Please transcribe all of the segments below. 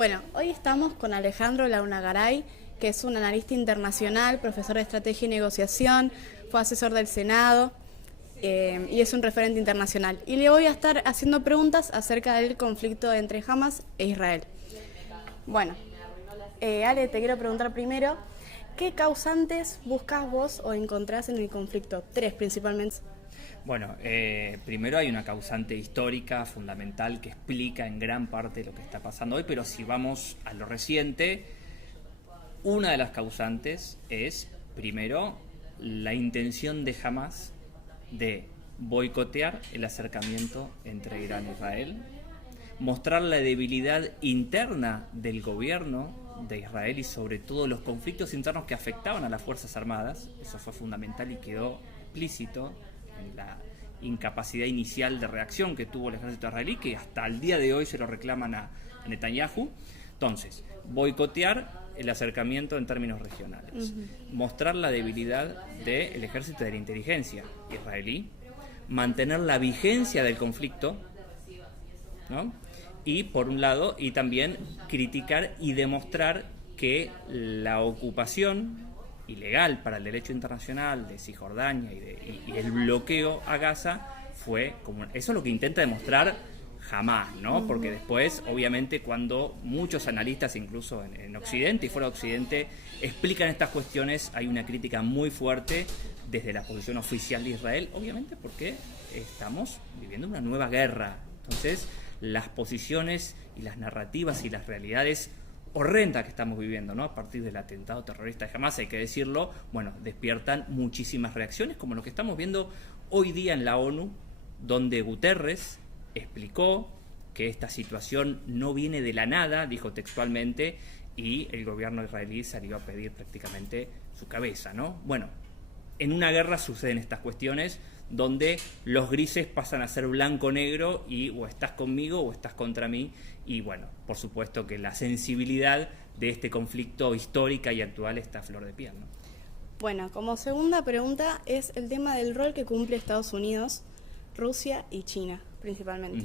Bueno, hoy estamos con Alejandro Launagaray, que es un analista internacional, profesor de estrategia y negociación, fue asesor del Senado y es un referente internacional. Y le voy a estar haciendo preguntas acerca del conflicto entre Hamas e Israel. Bueno, Ale, te quiero preguntar primero, ¿qué causantes buscas vos o encontrás en el conflicto? Tres principalmente. Bueno, primero hay una causante histórica fundamental que explica en gran parte lo que está pasando hoy, pero si vamos a lo reciente, una de las causantes es, primero, la intención de Hamas de boicotear el acercamiento entre Irán e Israel, mostrar la debilidad interna del gobierno de Israel y sobre todo los conflictos internos que afectaban a las Fuerzas Armadas. Eso fue fundamental y quedó explícito en la incapacidad inicial de reacción que tuvo el ejército israelí, que hasta el día de hoy se lo reclaman a Netanyahu. Entonces, boicotear el acercamiento en términos regionales, mostrar la debilidad del ejército de la inteligencia israelí, mantener la vigencia del conflicto, ¿no? Y por un lado, y también criticar y demostrar que la ocupación ilegal para el derecho internacional de Cisjordania y el bloqueo a Gaza fue como eso es lo que intenta demostrar Hamas, ¿no? Porque después, obviamente, cuando muchos analistas, incluso en Occidente y fuera de Occidente, explican estas cuestiones, hay una crítica muy fuerte desde la posición oficial de Israel, obviamente porque estamos viviendo una nueva guerra. Entonces, las posiciones y las narrativas y las realidades horrenda que estamos viviendo, ¿no? A partir del atentado terrorista de Hamas, hay que decirlo, bueno, despiertan muchísimas reacciones, como lo que estamos viendo hoy día en la ONU, donde Guterres explicó que esta situación no viene de la nada, dijo textualmente, y el gobierno israelí salió a pedir prácticamente su cabeza, ¿no? Bueno, en una guerra suceden estas cuestiones donde los grises pasan a ser blanco-negro y o estás conmigo o estás contra mí. Y bueno, por supuesto que la sensibilidad de este conflicto histórica y actual está a flor de piel, ¿no? Bueno, como segunda pregunta es el tema del rol que cumple Estados Unidos, Rusia y China, principalmente.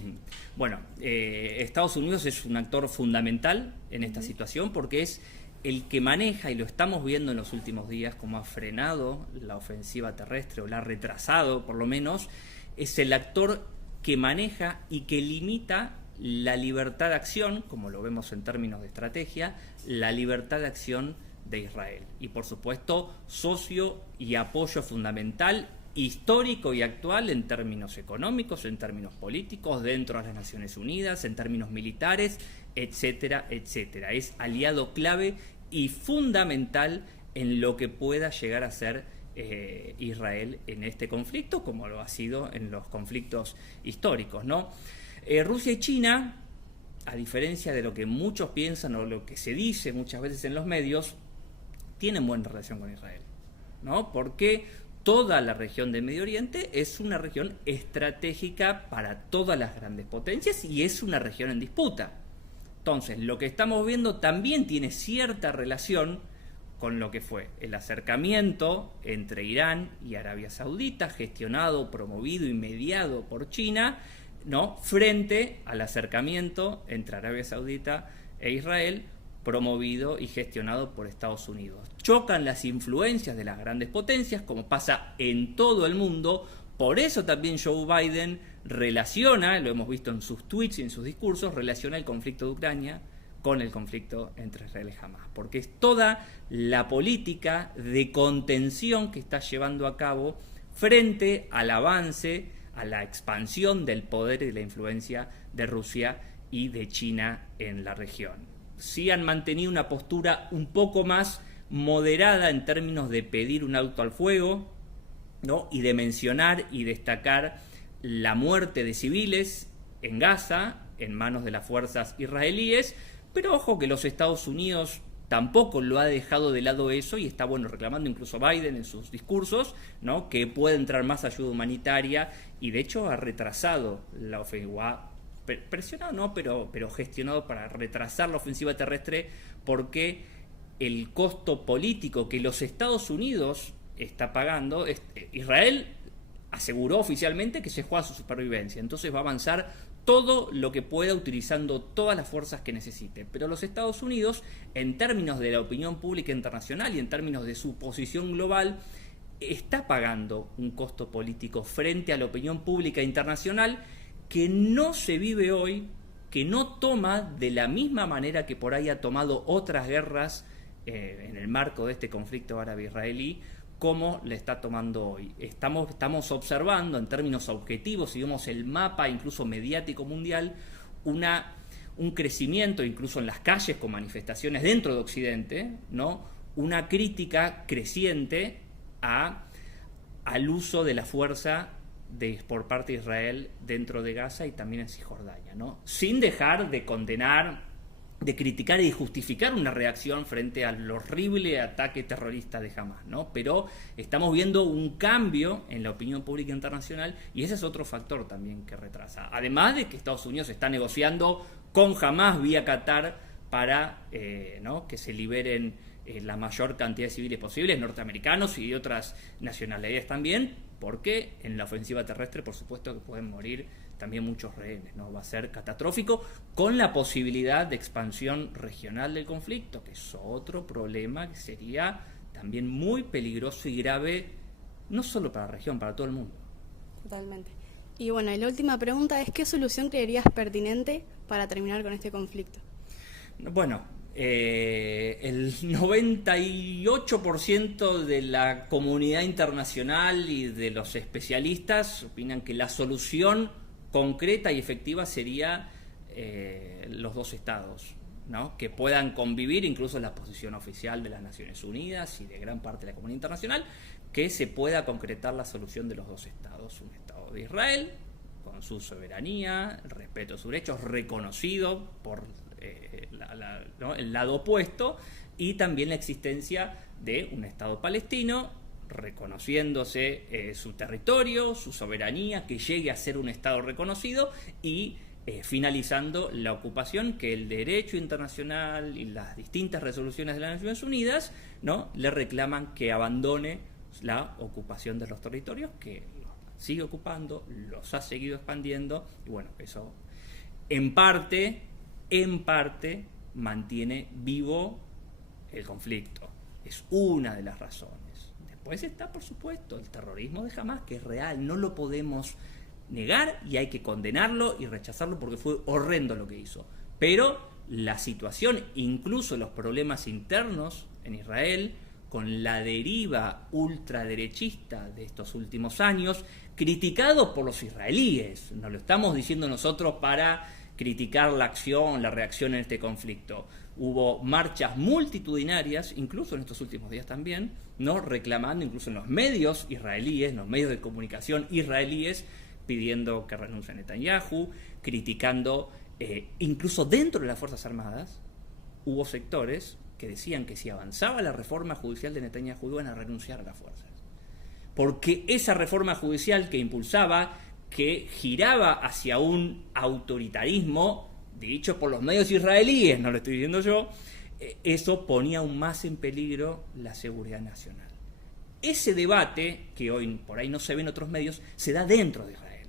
Bueno, Estados Unidos es un actor fundamental en esta situación porque es el que maneja, y lo estamos viendo en los últimos días, cómo ha frenado la ofensiva terrestre, o la ha retrasado por lo menos, es el actor que maneja y que limita la libertad de acción, como lo vemos en términos de estrategia, la libertad de acción de Israel. Y por supuesto, socio y apoyo fundamental, histórico y actual en términos económicos, en términos políticos, dentro de las Naciones Unidas, en términos militares, etcétera, etcétera. Es aliado clave y fundamental en lo que pueda llegar a ser Israel en este conflicto, como lo ha sido en los conflictos históricos, ¿no? Rusia y China, a diferencia de lo que muchos piensan o lo que se dice muchas veces en los medios, tienen buena relación con Israel, ¿no? Porque toda la región del Medio Oriente es una región estratégica para todas las grandes potencias y es una región en disputa. Entonces, lo que estamos viendo también tiene cierta relación con lo que fue el acercamiento entre Irán y Arabia Saudita, gestionado, promovido y mediado por China, ¿no? Frente al acercamiento entre Arabia Saudita e Israel, promovido y gestionado por Estados Unidos. Chocan las influencias de las grandes potencias, como pasa en todo el mundo. Por eso también Joe Biden relaciona, lo hemos visto en sus tweets y en sus discursos, relaciona el conflicto de Ucrania con el conflicto entre Israel y Hamas, porque es toda la política de contención que está llevando a cabo frente al avance, a la expansión del poder y de la influencia de Rusia y de China en la región. Sí han mantenido una postura un poco más moderada en términos de pedir un alto al fuego, ¿no? Y de mencionar y destacar la muerte de civiles en Gaza en manos de las fuerzas israelíes, pero ojo que los Estados Unidos tampoco lo ha dejado de lado eso y está reclamando incluso Biden en sus discursos, ¿no? Que puede entrar más ayuda humanitaria y de hecho ha retrasado la ofensiva, presionado no, pero gestionado para retrasar la ofensiva terrestre porque el costo político que los Estados Unidos está pagando, Israel aseguró oficialmente que se juega su supervivencia, entonces va a avanzar todo lo que pueda, utilizando todas las fuerzas que necesite. Pero los Estados Unidos, en términos de la opinión pública internacional y en términos de su posición global, está pagando un costo político frente a la opinión pública internacional que no se vive hoy, que no toma de la misma manera que por ahí ha tomado otras guerras en el marco de este conflicto árabe-israelí, como le está tomando hoy. Estamos observando en términos objetivos, si vemos el mapa incluso mediático mundial, un crecimiento incluso en las calles con manifestaciones dentro de Occidente, ¿no? Una crítica creciente al uso de la fuerza por parte de Israel dentro de Gaza y también en Cisjordania, ¿no? Sin dejar de condenar, de criticar y de justificar una reacción frente al horrible ataque terrorista de Hamás, ¿no? Pero estamos viendo un cambio en la opinión pública internacional y ese es otro factor también que retrasa. Además de que Estados Unidos está negociando con Hamás vía Qatar para ¿no? que se liberen la mayor cantidad de civiles posibles, norteamericanos y de otras nacionalidades también, porque en la ofensiva terrestre, por supuesto, que pueden morir también muchos rehenes, ¿no? Va a ser catastrófico, con la posibilidad de expansión regional del conflicto, que es otro problema que sería también muy peligroso y grave, no solo para la región, para todo el mundo. Totalmente. Y bueno, y la última pregunta es, ¿qué solución creerías pertinente para terminar con este conflicto? Bueno, el 98% de la comunidad internacional y de los especialistas opinan que la solución concreta y efectiva sería los dos estados, ¿no? Que puedan convivir, incluso en la posición oficial de las Naciones Unidas y de gran parte de la comunidad internacional, que se pueda concretar la solución de los dos estados, un estado de Israel con su soberanía, el respeto a sus derechos, reconocido por ¿no? el lado opuesto, y también la existencia de un Estado palestino reconociéndose su territorio, su soberanía, que llegue a ser un Estado reconocido y finalizando la ocupación que el derecho internacional y las distintas resoluciones de las Naciones Unidas, ¿no? le reclaman que abandone la ocupación de los territorios, que los sigue ocupando, los ha seguido expandiendo, y bueno, eso en parte mantiene vivo el conflicto. Es una de las razones. Después está, por supuesto, el terrorismo de Hamás, que es real, no lo podemos negar y hay que condenarlo y rechazarlo porque fue horrendo lo que hizo. Pero la situación, incluso los problemas internos en Israel, con la deriva ultraderechista de estos últimos años, criticados por los israelíes, no lo estamos diciendo nosotros para criticar la acción, la reacción en este conflicto. Hubo marchas multitudinarias, incluso en estos últimos días también, ¿no? reclamando incluso en los medios israelíes, en los medios de comunicación israelíes, pidiendo que renuncie Netanyahu, criticando, incluso dentro de las Fuerzas Armadas, hubo sectores que decían que si avanzaba la reforma judicial de Netanyahu iban a renunciar a las fuerzas. Porque esa reforma judicial que impulsaba, que giraba hacia un autoritarismo, dicho por los medios israelíes, no lo estoy diciendo yo, eso ponía aún más en peligro la seguridad nacional. Ese debate, que hoy por ahí no se ve en otros medios, se da dentro de Israel.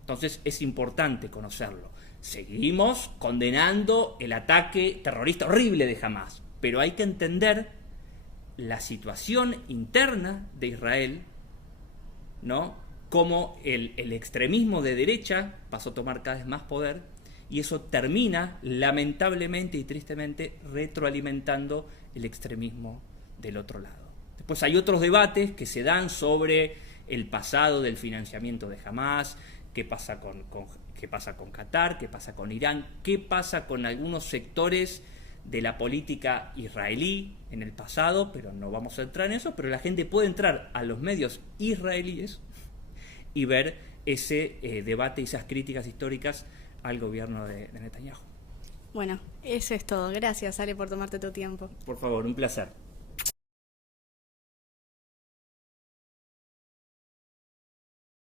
Entonces es importante conocerlo. Seguimos condenando el ataque terrorista horrible de Hamás, pero hay que entender la situación interna de Israel, ¿no? Cómo el extremismo de derecha pasó a tomar cada vez más poder y eso termina, lamentablemente y tristemente, retroalimentando el extremismo del otro lado. Después hay otros debates que se dan sobre el pasado del financiamiento de Hamás, qué pasa con Qatar, qué pasa con Irán, qué pasa con algunos sectores de la política israelí en el pasado, pero no vamos a entrar en eso, pero la gente puede entrar a los medios israelíes y ver ese debate y esas críticas históricas al gobierno de Netanyahu. Bueno, eso es todo. Gracias, Ale, por tomarte tu tiempo. Por favor, un placer.